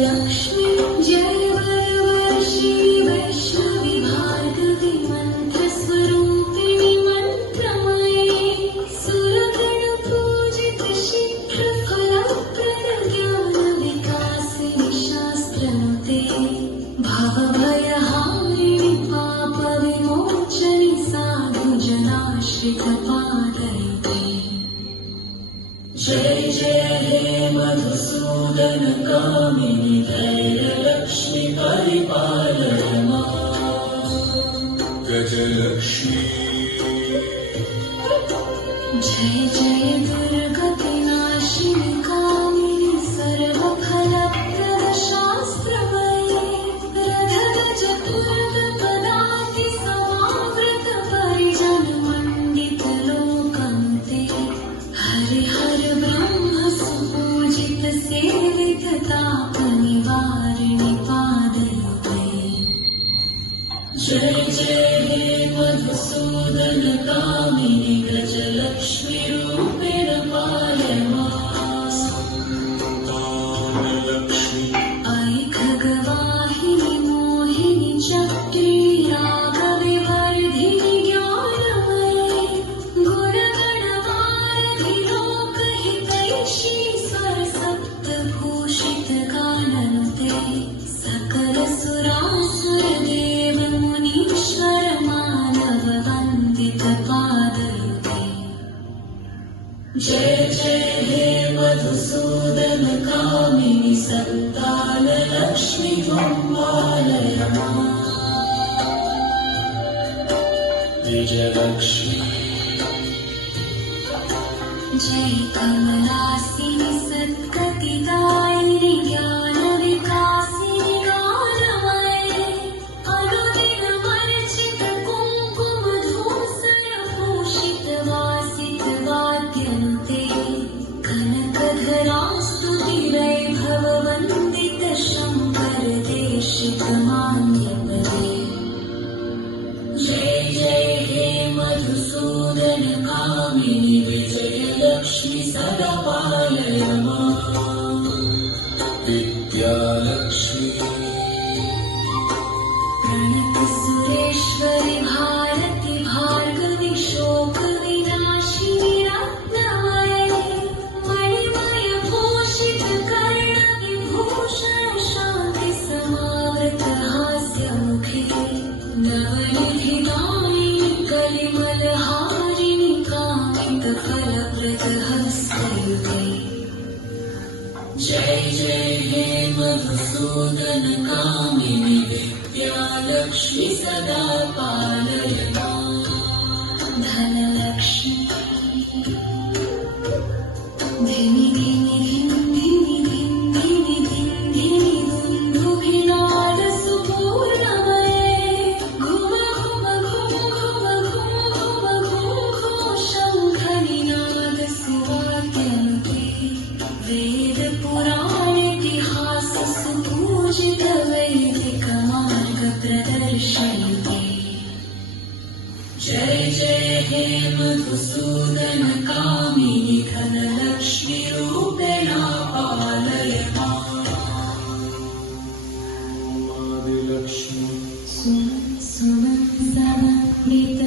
लक्ष्मी जय वरवर्षि वैष्णवी भार्गवी मंत्रस्वरूपिणी मंत्रमयी सुरगणपूजित शीघ्रफलप्रद ज्ञानविकासिनि शास्त्रनुते भवभयहारिणि पापविमोचनि साधुजनाश्रितपादयुते। जय जय हे मधुसूदन कामिनि धैर्यलक्ष्मि परिपालय माम्। गजलक्ष्मी जय जय दुर्गतिनाशिनि कामिनि सर्वफलप्रद शास्त्रमयी रथगजपूर्वपदाति समावृत परिजन मण्डित लोकनुते हरिहर ब्रह्म सुपूजित सेवित तापनिवारिणि पादयुते। जय जय हे मधुसूदन कामिनि गजलक्ष्मी रूपेण पालय माम्। अयि खगवाहिनि मोहिनि चक्री रागविवर्धिनि ज्ञानमयी गुणगणवारिधि लोकहितैषी स्वरसप्तभूषित गाननुते सकल सुरासुर देव मुनीश्वर मानव वन्दित पादयुते। जय जय हे मधुसूदन कामिनि सन्तान लक्ष्मी त्वं पालय माम्। विजयलक्ष्मी जय कमलासिनि सद्गतिदायिनि ज्ञानविकासिनि गानमये अनुदिनमर्चित कुङ्कुमधूसरभूषित वासित वाद्यनुते कनकधरास्तुतिवैभववन्दित शङ्कर देशिक मान्यपदे। जय जय हे मधुसूदन कामिनि विजयलक्ष्मि सदा पालय माम्। विद्यालक्ष्मी प्रणति सुरेश्वरि भारति भार्गवि शोकविनाशिनि रत्नमये मणिमय भूषित कर्णविभूषण शान्ति समावृत हास्यमुखे नवनिधिदायिनि कलिमलहारिणि कामित फलप्रद हस्तयुते। जय जय हे मधुसूदन कामिनि विद्यालक्ष्मि सदा पालय माम्। धनलक्ष्मी धिमि धिमि धिं धिमि धिं धिमि धिं धिमि दुन्दुभिनाद सुपूर्णमये घुम घुम घुम घुम घुम घुम घुम घुम शङ्खनिनाद सुवाद्यनुते वेद पुराणेतिहास सुपूजित वैदिक मार्ग प्रदर्शयुते। जय जय हे मधुसूदन कामिनि धनलक्ष्मी रूपेण पालय माम्। आदिलक्ष्मी सुमन सुमन समन्वित